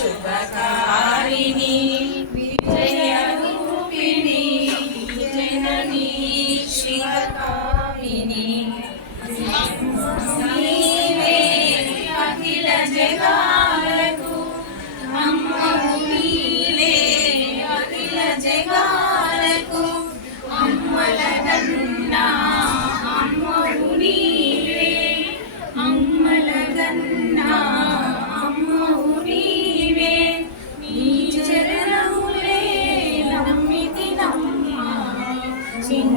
శుభకారిణి విజయరూపిణి జనని శివకామిని. అఖిల జగాలకు అమ్మ అఖిల జగా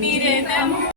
నిరతము